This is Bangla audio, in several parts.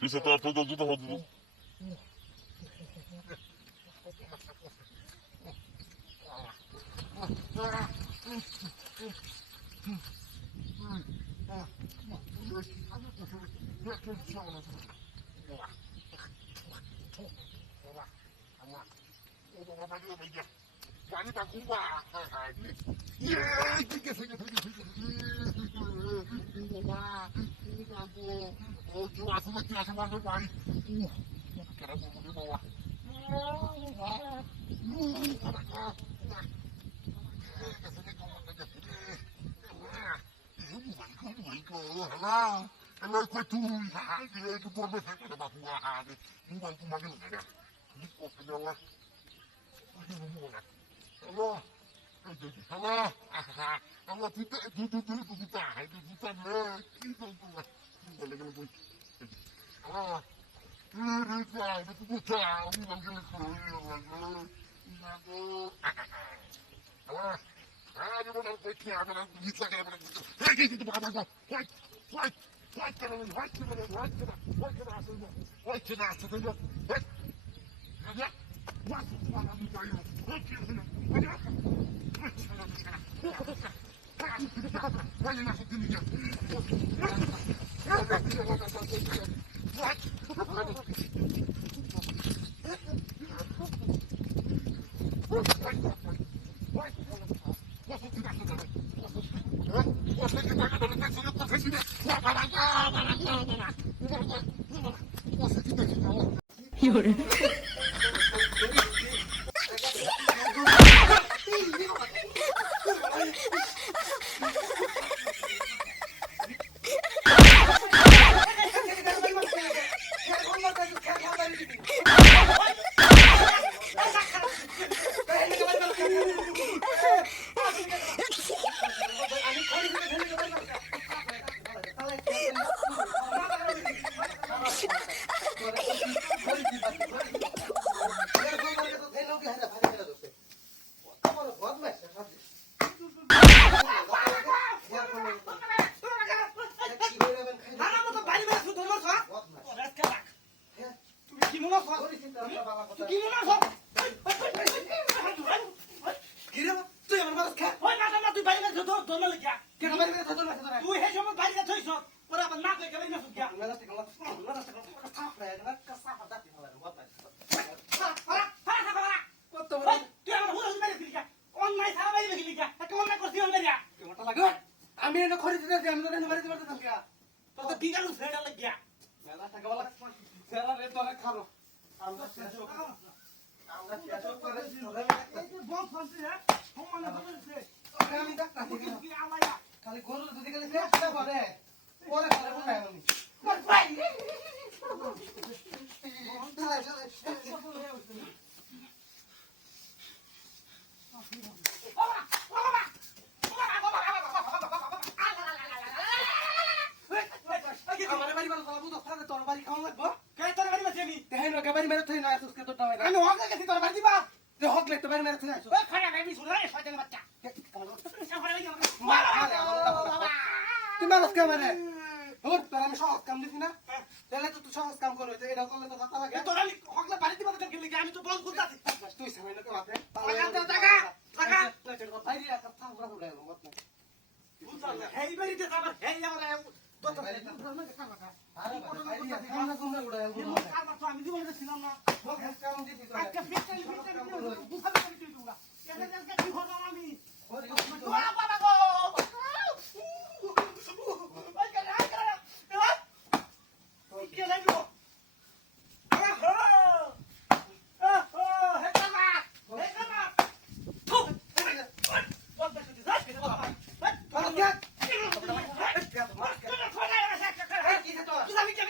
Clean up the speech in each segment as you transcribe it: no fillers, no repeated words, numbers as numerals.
Isso tá todo mundo rodando. আমি দেখ খালি গরু যদি গেলে শেষ না করে পরে পরে বলে আমি আমার বাড়ি বাড়ি চলাবো তো খাবে তোর বাড়ি খাওয়া লাগবো কে তোর বাড়ি মাছি আমি দেখেন না বাড়ি মেরে তুই না আসুস কে তোর নামে আমি হক গেছি তোর বাড়ি দিবা যে হক লে তো বাড়ি মেরে তুই আসুস ওই খাড়া গাবি শুনে রে শয়তান বাচ্চা তুই মানুষ কে মারে ওর তোর আমি সহজ কাম দিছি না তাহলে তো তুই সহজ কাম করবে এটা করলে তো কথা লাগে তোর আমি হকলে বাড়ি দিবা তো কেন আমি তো বল করতাছি তুই সামনে না মাপে টাকা বাইরে একটা থাম করে উড়াই মত না হেই বাড়িতে যাবার হেই আমার আমি জীবনে ছিলাম না আজকে ফিটকারি বুঝাতে পারি তুই তোরা এখানে আজকে কি হলো আমি ওরা বাবা গো ওই কে রাই করে কে লাগলো আহো আহো হে কামা থু বল বেশি যাই কে বাবা আমি জানি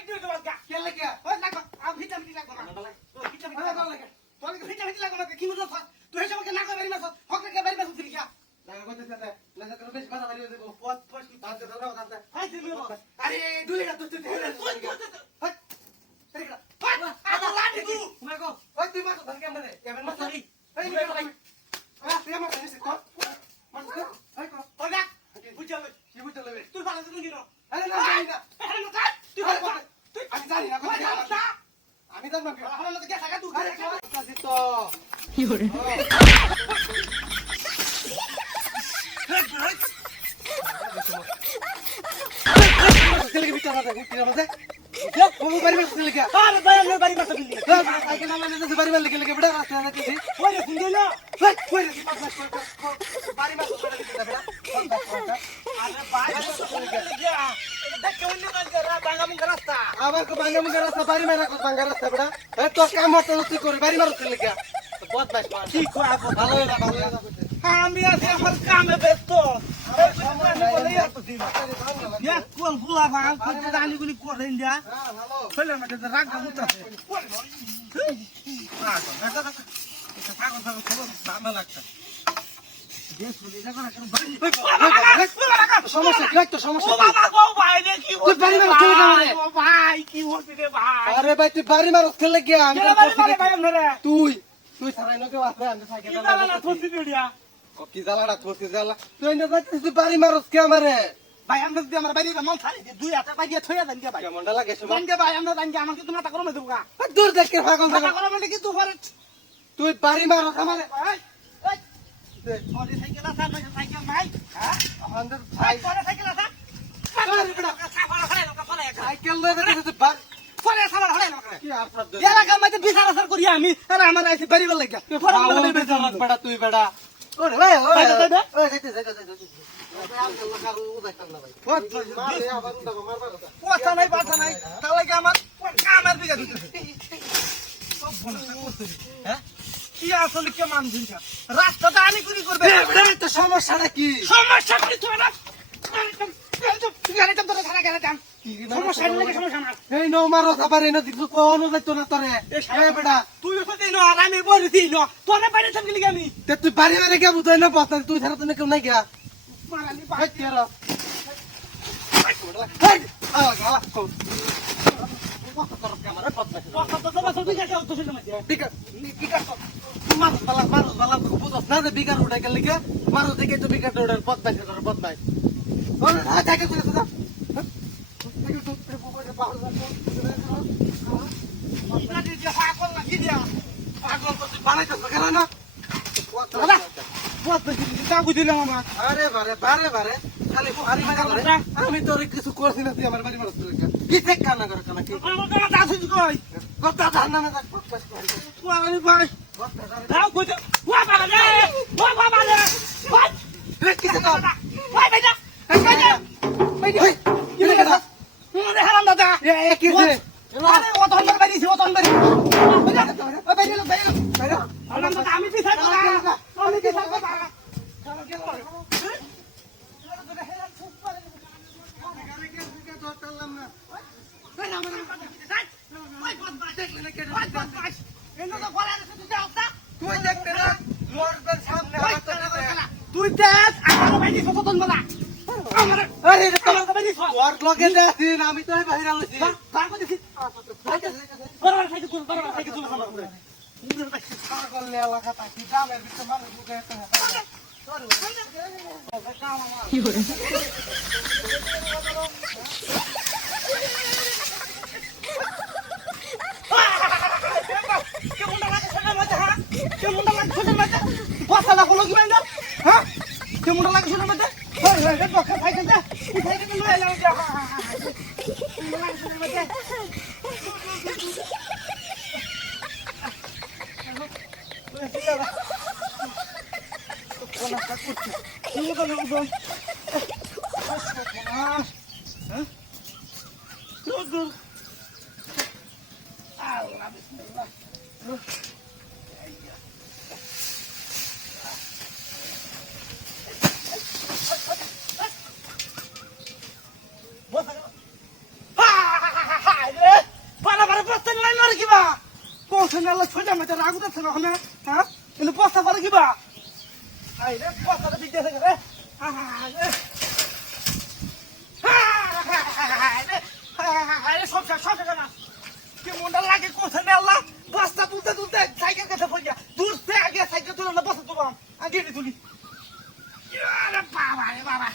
কি hore ছেলেকে বিচার করতে গুটির মধ্যে ও বাড়ি মাছ ছেলেকে আরে ভাই আমি বাড়ি মাছ দিলি সাইকেল নামালে যে বাড়ি মাছ লেগে বেটা রাস্তা না দিছি ওই রে শুনলি না কই রে বাড়ি মাছ ছেলেকে বেটা আরে ভাই দেখ অন্য কাজ করা বাঙ্গা মুঙ্গা রাস্তা আবার কো বাঙ্গা মুঙ্গা রাস্তা বাড়ি মারা কো বাঙ্গা রাস্তা বেটা এ তো কাম হতো তুই করে বাড়ি মারছ ছেলেকে বহুত বাস কি করা ভালো হইলা ভালো হইলা আমি আছি আমার কামে ব্যস্ত কোন ফুলা ভাঙা করতে জানিগুলি করেন দিয়া হ্যাঁ ভালো ছেলের মধ্যে রাগ মুতাছে সমস্যা কি তো সমস্যা তুই বাড়ি মারো ছেলেকে আমারে ভাই কি হচ্ছে রে ভাই আরে ভাই তুই বাড়ি মারছ ছেলেকে আমি তো ভাই আপনারা তুই তুই সারাই নকে আছে আমি সাইকেল কি জানা না থুসি দিয়া কি জ্বালাটা থসি জ্বালা তুই না যাচ্ছিস তুই বাড়ি মারছ কে আমারে ভাই আমরা যদি আমার বাড়ি মন ছাড়ি দুই হাতে পাই দিয়ে থইয়া দেন কে ভাই কেমনটা লাগে দেন কে ভাই আমরা দেন কে আমাকে তোমরা তা করো মে দেবো দূর দেখ কে পাগল তা করো মানে কি তুই করে তুই বাড়ি মারছ আমারে এই ওই সাইকেল আছে না সাইকেল নাই হ্যাঁ আমাদের ভাই ভাই পরে সাইকেল আছে সাফার হলে লোক পরে সাইকেল লয়ে যাচ্ছে তুই বাড়ি পরে সাফার হলে লোক কি আপনার এলাকা মধ্যে বিচার আসার করি আমি আরে আমার আইছে বাড়ি বল লাগা তুই বেটা তুই বেটা ওরে ভাই ওরে যাইতে, ওই যাইতে মারে আবার উঠা মারবা কথা পয়সা নাই বাটা নাই তার লাগে আমার কামের দিকে দিতেছে সব ভনসা করতে হ্যাঁ কি আসলে কে মান দিন রাস্তাটা আনি করি করবে তো সমস্যাটা কি সমস্যা করি তো না সমস্যা লাগে সমস্যা না এই নো মারো আবার এনে দিছু কোন যাইতো না তোরে এই বেটা তুই ওখানে ন আর আমি বলেছি ন তোরে বাইরে থাকলি লিগে আমি তে তুই বাড়ি বাড়ি কে বুঝাই না পথ তুই ছাড়া তো কেউ নাই গিয়া মারানি ভাই তেরা বিকার উঠে গেলে মারো দেখে তো বিকার উঠার পথ নাই পথ নাই আরে বারে বারে বারে খালি আমি তোর কিছু করছি না তুই আমার বাড়ি মারছ কি ঠিক কানা করে কানা কি কথা জানা না আমি বুঝতে আমার বাইরে সচেতন বলা আমার আরে এটা তো আমার বাইরে সব ওর লগে দেখছিস আমি তো বাহির আলছি তারপর দেখি বড় সাইকেল তুল বড় সাইকেল তুল পাগল এলাকা থাকি গ্রামের ভিতরে মানুষ ঢুকে কেমনটা লাগে শোনার মধ্যে হ্যাঁ কেমনটা লাগে শোনার মধ্যে বসালা হলো কি বাইন্দা হ্যাঁ কেমনটা লাগে শোনার মধ্যে হয় হয় রে বকা সাইকেল দে সাইকেল লয়ে এলাম যা কেমনটা লাগে শোনার মধ্যে ছোটা মেয়েটা রাগু দেখছে না ওখানে হ্যাঁ কিন্তু বস্তা পারে কিবা আই রে বস্তাটা দিতে থাকে রে সব না কেমনটা লাগে কোথায় না আল্লাহ বস্তা তুলতে তুলতে সাইকেল কাছে পড়িয়া দূর থেকে আগে সাইকেল তুলে না বস্তা তুলবাম আগে তুলি আরে বাবা রে বাবা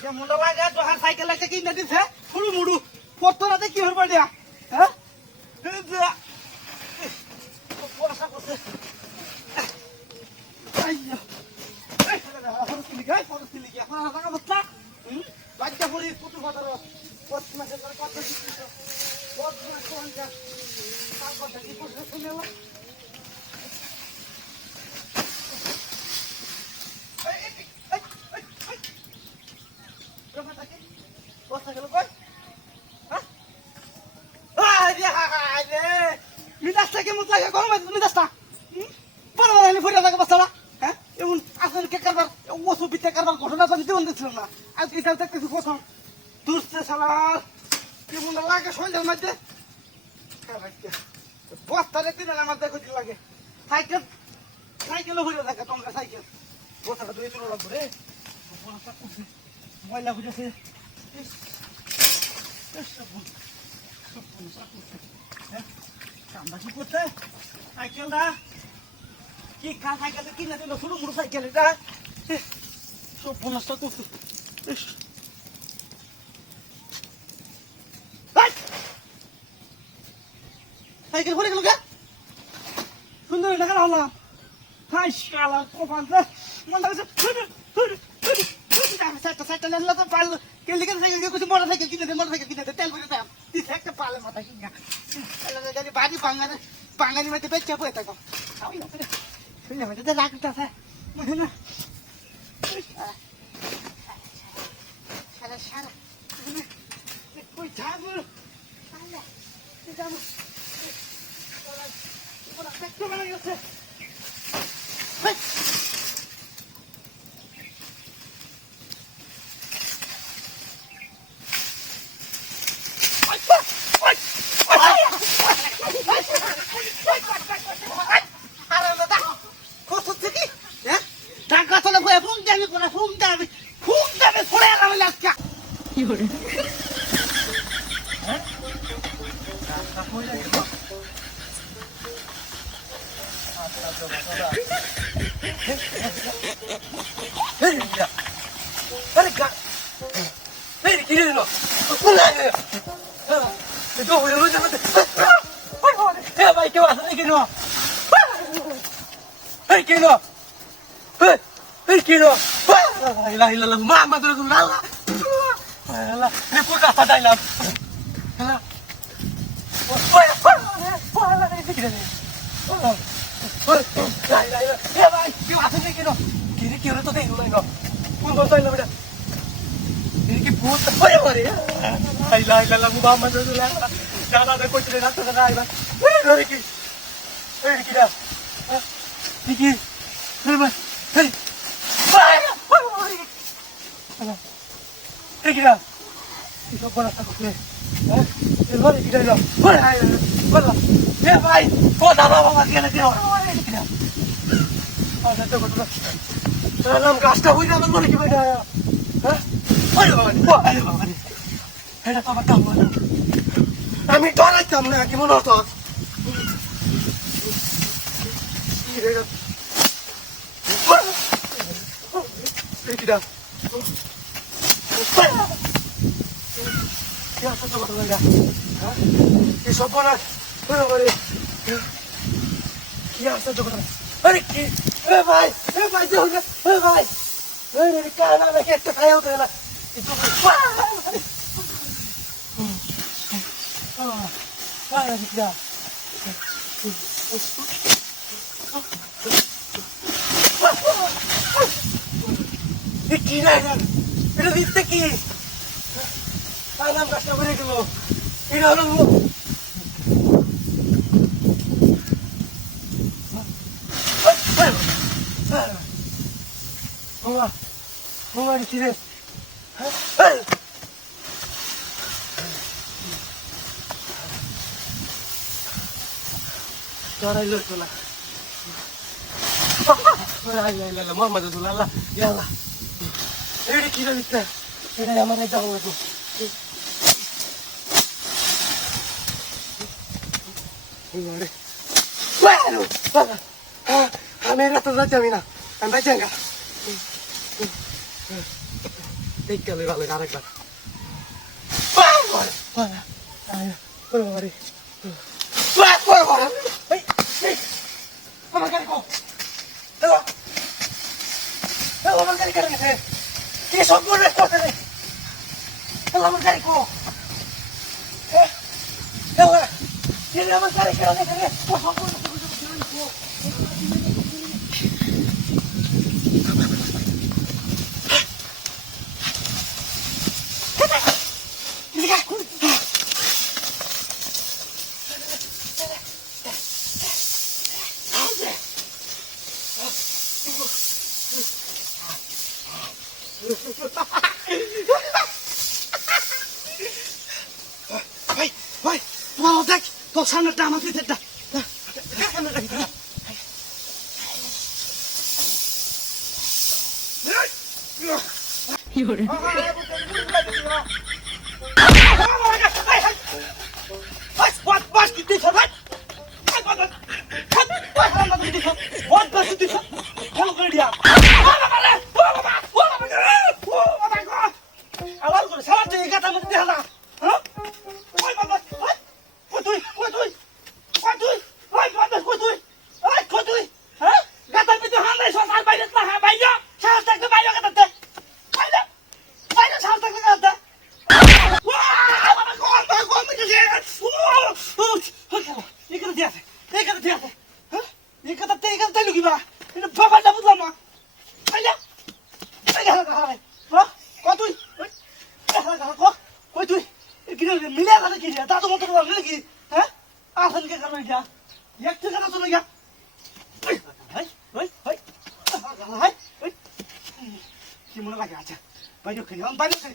কেমনটা লাগে তোহার সাইকেল একটা কিনে দিছে ফুলু মুড়ু পড়তো না কি হল পাড়িয়া হ্যাঁ পড়াশা করছে আইয়া বাচ্চা পড়ি কত কথা কত মাসের কত কত কি করছে শুনে মিদাসটা কেমন লাগে গরম আছে মিদাসটা বড় বড় ফুটে থাকে বস্তাটা হ্যাঁ এমন আসলে কে কারবার ওসব বিতে কারবার ঘটনা তো জীবন দিচ্ছিল না আজকে এটা দেখতেছি প্রথম দুসতে সালার কেমন লাগে সন্ধ্যার মধ্যে বস্তারে দিনে আমার দেখো কি লাগে সাইকেল সাইকেলও ফুটে থাকে তোমরা সাইকেল বস্তাটা দুই তুলো লাগবে রে ময়লা ফুটেছে কামটা কি করতে সাইকেলটা কি খা সাইকেল কিনে দিল শুরু মুড়ো সাইকেল এটা সব নষ্ট করছে সাইকেল ঘুরে গেল কে সুন্দর টাকা হলাম হাই শালা কপাল মনটা গেছে সাইকেল নিলে তো পারলো কে লিখে সাইকেল কিছু মোটর সাইকেল কিনে দে তেল ভরে দাম একটা পালে মাথা কিনা বাড়ি বাঙালি মাঝে বেচা বয়ে থাকো শুনে মাঝে তো লাগতেছে না সারা সারা কই থাকবো নাম গাছটা হইলে আমার মনে কি বেটা হ্যাঁ আরে বাবা এটা তো আমার কাম না আমি ডরাইতাম না কি মনে হতো কিটা কি আছে তো কথা বলরা হ্যাঁ কি সব না কি আছে তো কথা আরে কি এ ভাই দেখো এ ভাই রে কানা না একটা খাইও তো না itu kita kira kan itu diteki tanam kasta beri dulu ini orang lu bunga di sini Suara lu tu lah. La Muhammad Rasulullah. Ya Allah. Ini kita bisa. Ini yang mana jauh itu. Ini. Waduh. Kamera tu saja mina. Anda jangan. Tiga lewat karek lah. Ayo. Mari. Wah. Apa kali kau? Hello, apa kali ni? Kini sombong dah kau tadi. Hello, apa kali kau? Hello, kini apa kali ni? Kau sombong dah kau. Vai, mau dek, kau sana dah masih tidak. Sana dah. Yaudah. Bas gitu kan? Buat bas gitu. Kalau kau dia. Awal kau salah tu ikat amat dia lah. Hah? Kau bas. Kau tu. Hah? Kata itu handai soal bayar lah, bayar. Saya tak ke bayar kata tu. Bayar saya tak ke kata. Wah, apa kau macam ni? Ikat dia. Hah? Ikat lu gimana? Ini bapak dapat lama. Bayar. Hah? Kau tu. Kau tu. Kira milia kan kira. Tak tu motor lagi. Hah? Asan ke kerana dia? Yak tu kan tu lagi. Hai. Gimana lagi aja? Banyak kali. Oh, banyak kali.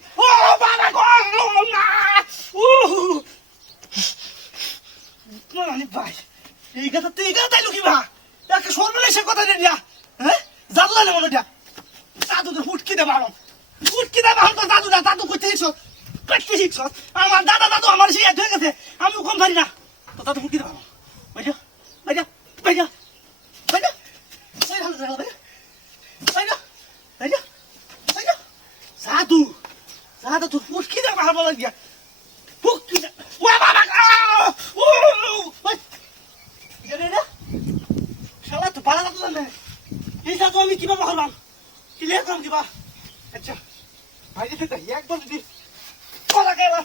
Mana ni baik? Ikat lu gimana? Ya ke suara Malaysia kau tadi dia. Hah? Jatuh dah mana dia? Jatuh tu hut kita malam. Tu jatuh kau tisu. Praktis itu. Amar dada amar sih ada ke? Kami hukum hari na. Jatuh hut kita malam. Baca. Saya harus jalan. Baca. Satu tu hut kita malam lagi. Hut kita. Wah baba. Jadi dah. Salah tu pala tu dah. Ini satu kami kiba mahal. Clear काम की बात अच्छा भाई जी तो एक बार दी चला केला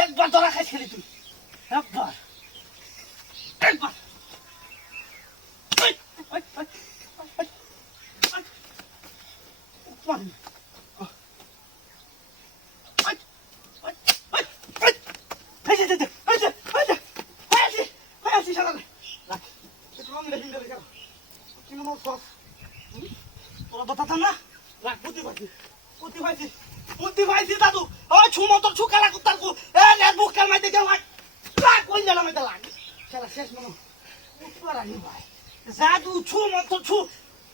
एक बार तो रखा खेली तू एक बार তোরা বাতা না রাখ বুদ্ধি পাইছি দাদু ওই ছুমো তোর ছুকালা কুত্তার কু এ নে বুকের মধ্যে গেল লাগ কই গেল মধ্যে লাগ শালা শেষ মনো উপর আনি ভাই জাদু ছুমো তোর ছু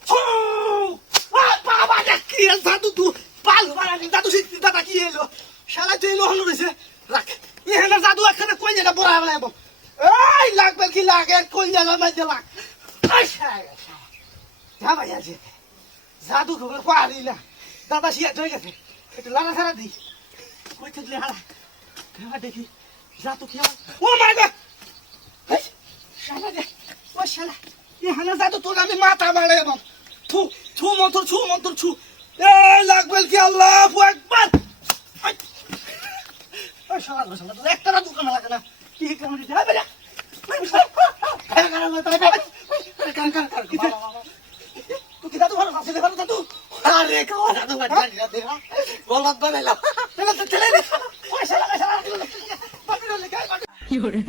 ছু আ বাবা দেখি জাদু তু পাল বানানি জাদু সিদ্ধি দাদা কি এলো শালা তুই এলো হলো রইছে রাখ এখানে জাদু এখানে কই যেটা বড় হবে এবং এই লাগবে কি লাগে কই গেল মধ্যে লাগ আই শালা যা ভাই আছে জাদু খবর পারি না দাদা শিয়া হয়ে গেছে একটু লালা ছাড়া দিই কই থাকলে হারা এবার দেখি জাদু কি হয় ও মাই গড শালা দে ও শালা এখানে জাদু তোর আমি মাথা মারে এবং থু থু মন্তর ছু এ লাগবে কি আল্লাহু আকবার ও শালা তোর একটা দোকান লাগে না কি কাম দিতে হবে না কান তুই কি দাদু ভালো আছে ভালো দাদু আরে খাওয়া দাদু ভালো দে গলত বানাইলা চলে রে ওই শালা পাপি রে গায় কি হরে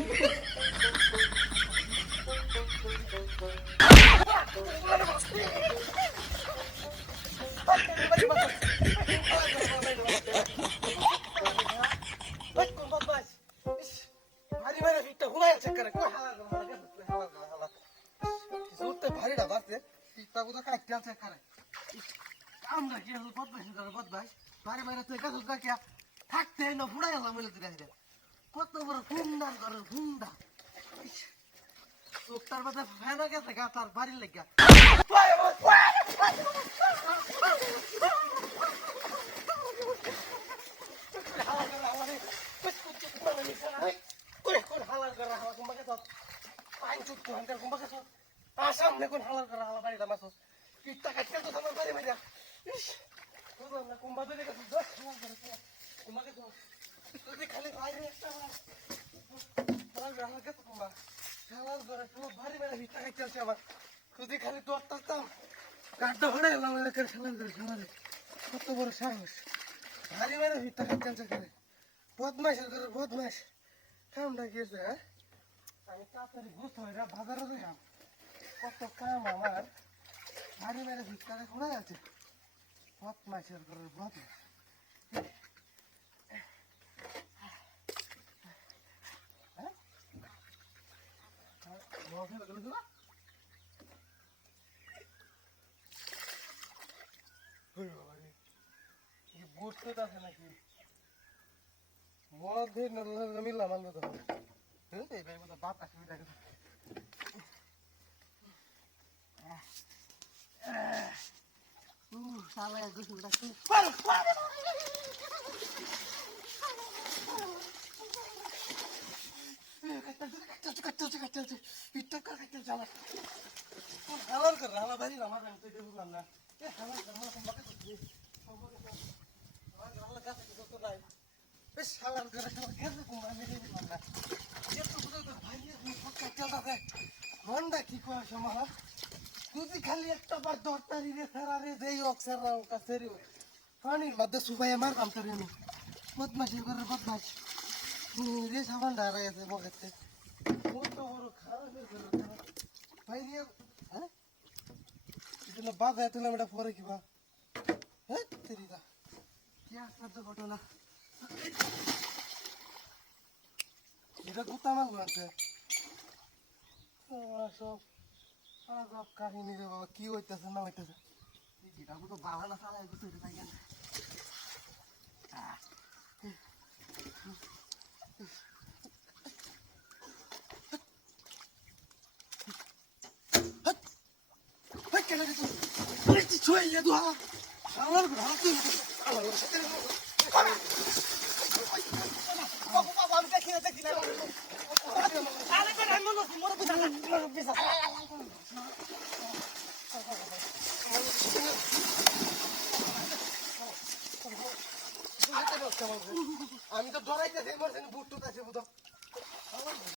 থাকতে না ফুড়াই গেলাম বলে কত বড় হুন্ডা ঘরের হুন্ডা তার মধ্যে ফ্যানও গেছে গা তার বাড়ির লেগা সামনে কোন হালার করা হালা বাড়িটা মাছ পিঠটা কাটতে তো আমার বাড়ি মাইরা বুঝলাম না কুম্বা ধরে গেছে কুম্বাকে তো তুই খালি বাইরে একটা হালার গেছে কুম্বা হালার ঘরে পুরো বাড়ি মাইরা পিঠটা কাটতে আমার তুই খালি তোর তাতাম কাটতে ভরে এলাম এলাকার খেলার ঘরে খেলারে কত বড় সাহস বাড়ি মাইরা পিঠটা কাটতে করে বদমাইশের ঘরে বদমাইশ কামটা গিয়েছে হ্যাঁ আমি তাড়াতাড়ি ঘুরতে হয় না বাজারে যাই কত কাম আমার বাড়ি মেরে ভিতরে ঘুরে আছে বদমাইশের ঘরের বদমাইশ বুঝতে আছে নাকি মদ মিললাম আনলো তো এই ভাই মতো বাপ আসি দেখে সালা গোসলটা পার পার কাটতে পিঠটা কাটতে চালা কোন হালার কর হালা বাড়ি আমার আমি তো বুঝলাম না এ হালার কর হালা সম্পর্কে হালার কাছে তো নাই বেশ হালার কর কেন কুমার আমি বুঝলাম না এত বুঝো তো ভাই কাটতে দাদা মনটা কি কয় সময় তুই খালি একটা বার দরতারি রে ফেরারে দেই অক্সর রাও কাছেরি পানির মধ্যে সুবাইয়া মার কাম করে আমি বদমাশি করে বদমাশ রে সাবান ডারা আছে বগতে কত বড় খারাপ করে ভাই রে হ্যাঁ এটা বাদ है तुला मेरा পরে কিবা হ্যাঁ তেরি দা কি আশ্চর্য ঘটনা এটা গুতা মাছ আছে সব সব কাহিনী রে বাবা কি হইতাছে না হইতাছে এটা তো বাবা না সালা এগুলো তো তাই না কেন রে তুই তুই ছয় ইয়া দুহা আমার ঘর তুই আমার সাথে বাবা আমি দেখি না আরে কেন মন মোর বুঝা না বিসা আমি তো ডরাইতেছি বুট টুট আছে বুঝো